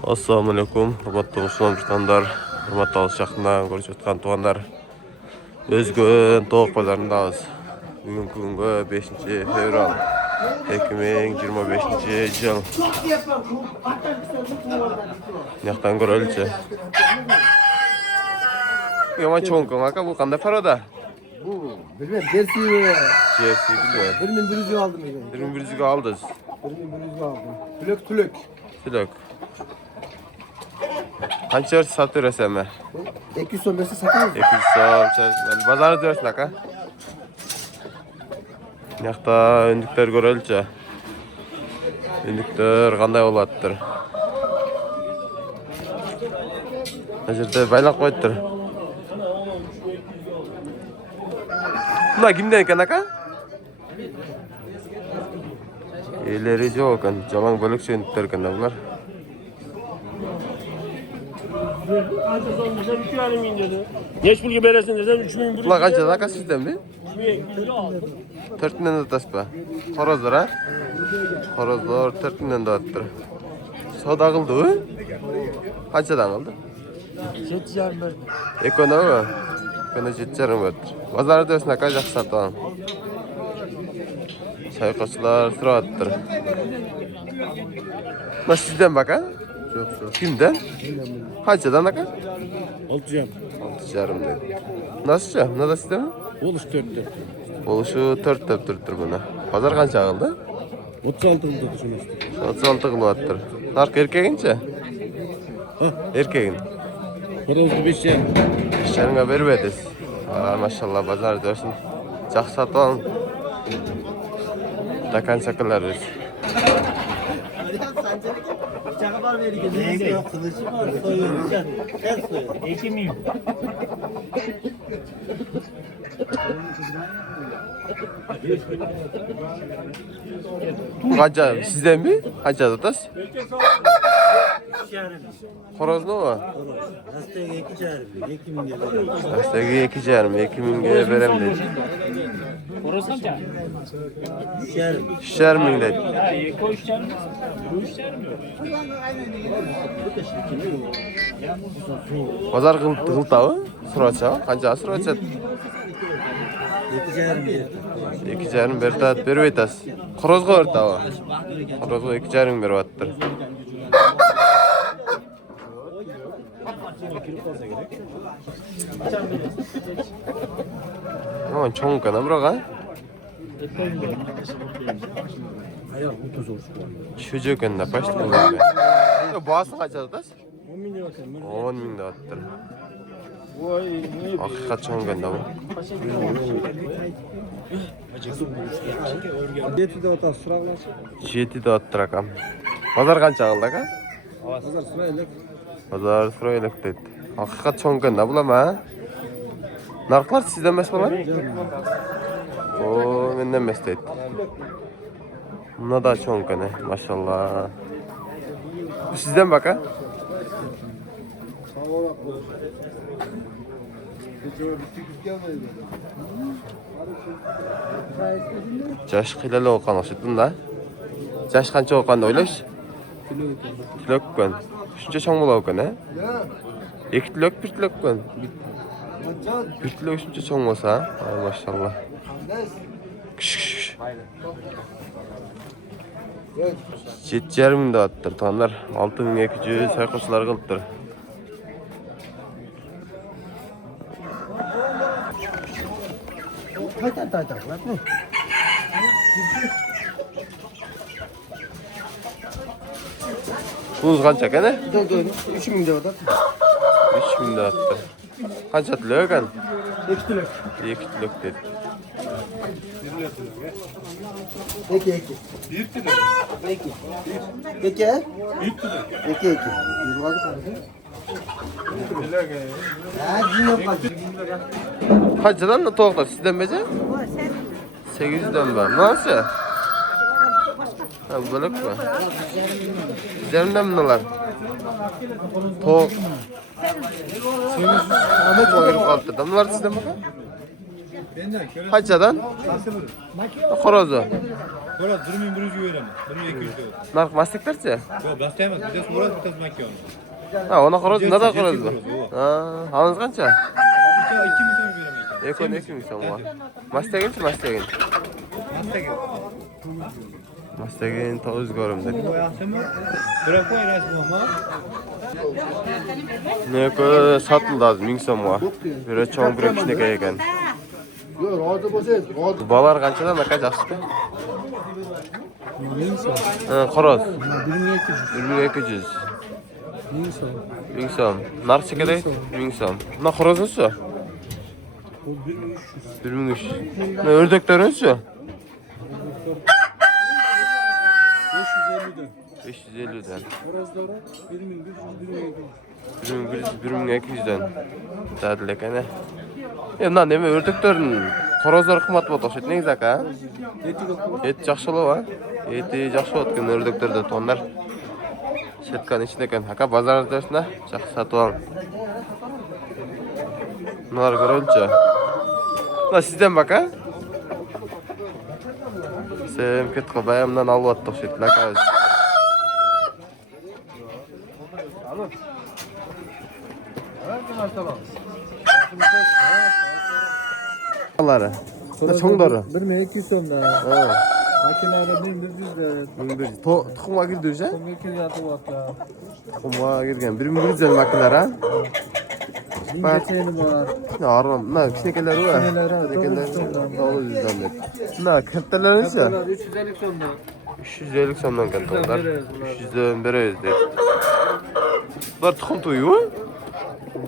Assalamualaikum, hurmatli musulmonlar, hurmatli alışaqlardan görüş ötkan tuğanlar. Özgün toğuk pazarındayız. Bugünkü günkü 5 fevral 2025 yıl. Yaktan görülçe. Yaman çoğunkun aka bu kanda parada? Bu bilmem dersi mi? Jersey bilmiyorum. 1100'ü aldım ben. 2100'ü aldız. 1100'ü aldım. Tülök. Tülök. Hançer satıyor eseme? 215'i satıyoruz. 200 sağ. Bazarı diyorsun aka? Yakta öndükler görülçe. Öndükler kanday olattır. Hazırda baylak koyuttur. Bunlar kimden eken aka? Eleri yok eken. Jalan bölükçe öndükler eken bunlar. Geç bilgi veresin desem 3000 bir. Bunlar kaçadan aka sizden mi? 4'ünden de taspa. Horozlar ha? Horozlar 4'ünden de attır. Soda kıldı mı? Kaçadan kıldı? 7 verdim. Ekonomi mi? Ekonomi 7,5 verdi. Pazarda diyorsun aka жақсы satılan. Saykoçlar sıra attır. Nasıl sizden bak ha? Yok. Kimden? Kaçadan aka? 6 6,5 dedi. Nasılca? Ne da sizden mi? Oluş 4'te. Oluşu 4 dep turuptur buna. Pazar kança kıldı? 36 yılda düşünüyorsun. 36 kılvattır. Nark erkeğince? Erkeğin. Horozlu 5 yer. İşlerine vermediniz. Maşallah pazar diyorsun. Жақсы satып alın. Dakan çakılarız. Kaça sizden mi? Kaça atas? Horoz ne o? Hastaya 2 çağırım. 2000 lira. Hastaya 2,5 dedi. Verem dedi. Horoz kaça? 3,5 min dedi. Koy 3 mi? Bu 3 mi? Pazar kıltağı? Suraça? Kaça suraça? 2 çağırım. 2,5 bertat berip aytas. Horozga bertağı. Horozga 2,5 berip attır. Aman çoğun kana bırak ha? Çocuğu kanda paştı mı? Boğazın kaç atas? 10 milyon 10 min de attır. Hakikat çoğun kanda bu. 7 de otas sıralaş. 7 de attır akam. Pazar kança kaldı aka? Pazar sırayla. Pazar sıraylık dedi. Hakikat çoğun kanda bulama ha? Narklar sizden mes falan? O benden mes dedi. Buna da çoğun kanda maşallah. Bu sizden bak ha? Jaş qilali oqqan oxşatdın da. Jaş qancha oqqandı o'ylaysiz? Tilok kun. Shuncha cho'ng bo'lar ekan, ha? 2 tilok, 1 tilok kun. 1 tilok shuncha cho'ng bo'lsa, ay maşallah. Kish. 7,5 ming attır. Tanlar 6200 sayqochlar qilibdir. Qaytar. Bunuz qancha ekan? 3000 de otas. 3000 attır. Qancha tilok ekan? 2 tülök. 2 tilok dedi. 2. 2. 2. Kaçadan da toğuklar sizden bece? 800'den ben. Nasıl? Ha bölük mü? Üzerinden mi neler? Toğuk. Ahmet bakırıp kaptırdım. Bunlar sizden bakın? Benden köre. Qanchadan? Xorozi. So'ra 1100 ga beraman. 1200 ga. Narx mastaklarchi? Yo'q, dastlab emas. Bitta so'ra, bitta makka. Ha, ona xorozi nada xorozi. Ha, havangiz qancha? 2000 so'm beraman. Ekon 2000 so'm bor. Mastagin. Mastaga. Mastagin to'g'riz ko'rimdi. Bu yaxshimi? Biroq qo'y rasmimi? Neko sotildi hozir 1000 so'mga. Biri cho'ng, biri kishnaka ekan. Yo'q, rozi bo'lsangiz, rozi. Balar qanchadan aka yaxshi? 1000 so'm. Ha, xoroz. 1200. 1200. 1000 so'm. 1000 so'm. Narx chekada 1000 so'm. Na xorozmi? Bu 1300. 1300. Na o'rdaklarimiz-chi? 550'den. 550'den. Horozları 1100, 1200'den. Dadilek ana. Endi nima o'rdaklarning xorozlari qimmat bo'ldi o'xshaydi. Negiz aka? Et yaxshilab ha? Eti yaxshi o'tgan o'rdaklarda tonlar. Shetkan ichida ekan. Aka bozordasizda yaxshi sotib ol. Nar ko'rolchi. Na sizdan baka? Sen ketib bayamdan olib o'xshaydi aka. Alları. Ne çoğunları? 1200 so'mdan. Ha. Makinada 1100'den. Tuxumga girdi o'sha? 1200 yatib otdi. Tuxumga girgan 1100 makinar ha? Minggacha bor. Ne arman? Ne kichkinalar va? Kichkinalar, 900 dan deb. Ne kattalarchi? 350 so'mdan. 350 so'mdan kattalar. 300 dan beramiz deb. Bular tuxum to'yu?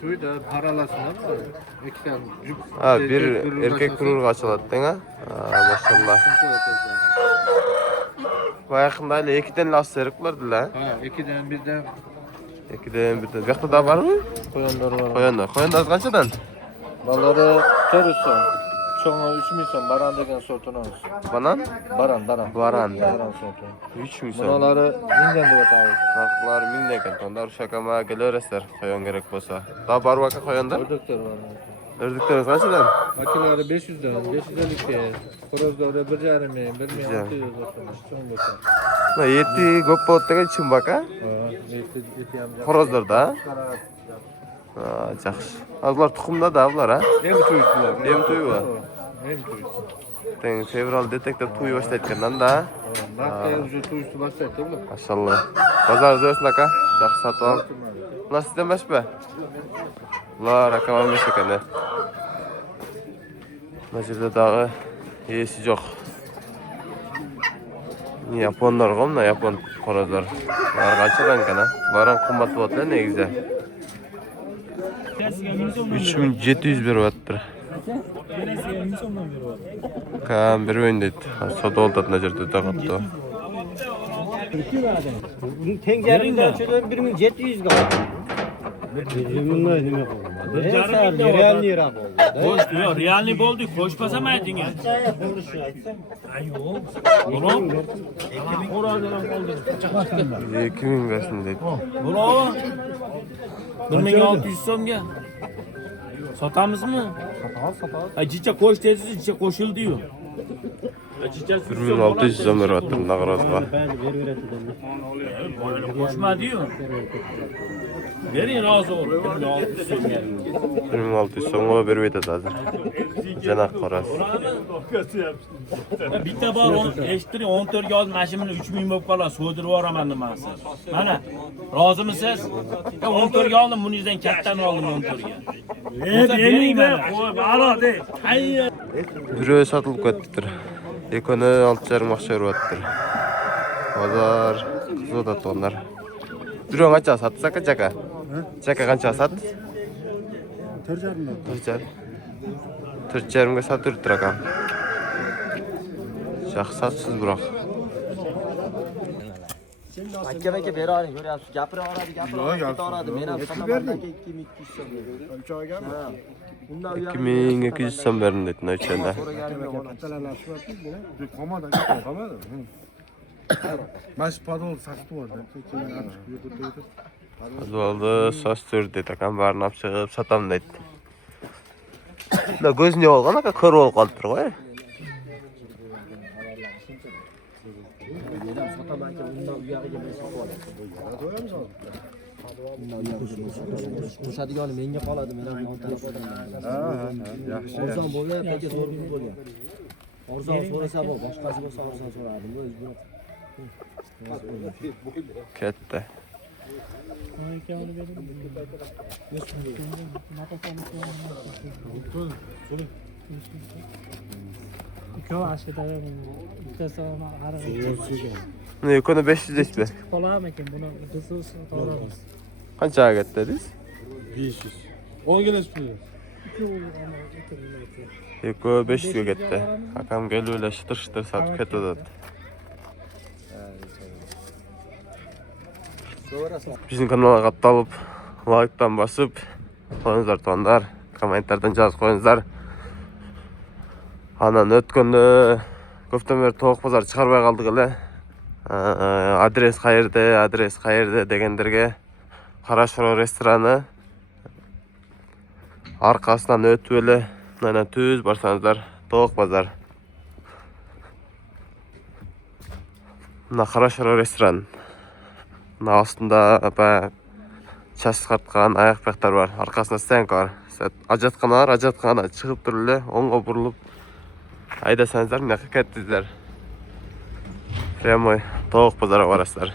To'yda paralasınlar mı? İkiden jup. Ha, bir erkek kururga açıladi, ha? Ha, maşallah. Va yaqinda hali ikkidan lastik qilardilar. Ha, ikiden birden Ikkidan birdan. Bu yoqda da bormi? qo'yanlar var. Qo'yanlar qanchadan? Balları 400 so'm. Çoğuna 3000 so'm. Baran degan sortunu olsun. Banan? Baran. Baran. Baran sortu. 3000 so'm. Bunaları 1000'den de batağız. Narxlar 1000 ekan. Tonda shakama kelarasizlar, qo'yon kerak bo'lsa. Da bor aka qo'yonlar? Ördekler var. Ördükler qanchadan? Makineleri 500'den, 550'ye. Horozları 1,5 ming, 1 ming 600 olsun. Çoğun bo'lsa. Na yeti ko'p bo'ldi degan chimbaka. Ha, eti ham. Xorozlarda. Ha, yaxshi. Azlar tuxumda ular ha. Hem to'ysular. Hem to'yi bor. Hem to'ysu. Teng fevral detektor to'y boshlayotgandan da. Narxda уже to'ysu boshlaydi bu. Maşallah. Pazarda o'ssin aka. Yaxshi sotib ol. Ular sizdan boshqa? Ular aka emas ekan. Majirda dağı yesi yo'q. Yaponlar g'omna, yapon xorozlar. Ular qanchadan kana? Baran qimmat bo'ladi negiza. 3700 beryapti. Kam bir o'yinda sotib oldi najirda taqatdi. Tengerimden şöyle 1700 kaldı. Bunlar ne oldu? Real lira oldu. Yo, realni bo'ldi, qo'shmasam ayting. Ayo. Oğlum. Oradan qoldi. 2000 versin dedi. Bravo. 1600 so'mga. Sotamizmi? Sotamiz. Ha, jicha qo'sh dedingiz, jicha qo'shildi-yu. Jicha 1600 so'm beryapti nag'razga. qo'shmadi-yu. Bering rozi bo'l. 1600 so'mga. 1600 so'mga berib aytadi hozir. Janoq qorasi. Bitta bor, eshittiring, 14 ga hozir mashinani 3000 bo'lib qoladi, so'dirib yuboraman nimasi. Mana, rozimisiz? 14 ga oldim, buningizdan kattani oldim 14 ga. Bering, qo'y, balo de. Hayya. Biri sotilib ketdi. Ekoni 6,5 maqcha beryapti. Bozor qizg'o'da tonlar. Biri qancha sotsa chaka? Chaka qancha sot? 4,5. 4,5 ga sotib rakam. Shaxsatsiz biroq. Aka beraring, ko'ryapsiz. Gapiraveradi, gapiraveradi. Men ham sotaman aka 2200 so'm. O'lchagan. Ha. Undan u 2200 so'm berin dedi o'chanda. Mas padol saçtı orada. Azaldı, sas tur dedi akam barini olib chiqib sotam dedi. Da gözün yok olgan aka kör bolup kalıptır goy. Menam sotaman ki bundan uyagiga men sotib olaman. Qo'shadigan menga qoladi, men ham montalab odaman. Yaxshi. Arzon bo'lgan, paka zo'r bo'lgan. Arzon so'rasa bu, boshqasi bo'lsa arzon so'radim. O'zi yo'q. Ketdi. İki aşağıda bittesi ona arayacak. Ne konu 500 işte. Dolar mı ki bunu düzüz dolar. Qanchaga ketdi dedingiz? 500. 10 gel üstüne. Eko 500 ga ketdi. Akam kelib shitir sotib ketadi. Bizim kanala katta olup, like'tan basıp, koyunuzlar tonlar, komentardan yazıp koyunuzlar. Anan ötkönde köften beri toğuk pazar çıkarbay kaldık ele. Adres qayerde degenderge Karaşoro restoranı arkasından ötüp ele nana tüz barsanızlar toğuk pazar. Mına Karaşoro restoran. Mına aslında ças çıkartkan ayak bektar var. Arkasında stenk var. Ajatkana çıkıp durulu, onga burulup aydasanızlar, mına kettiler. Primoy toğuk pazara varasızlar.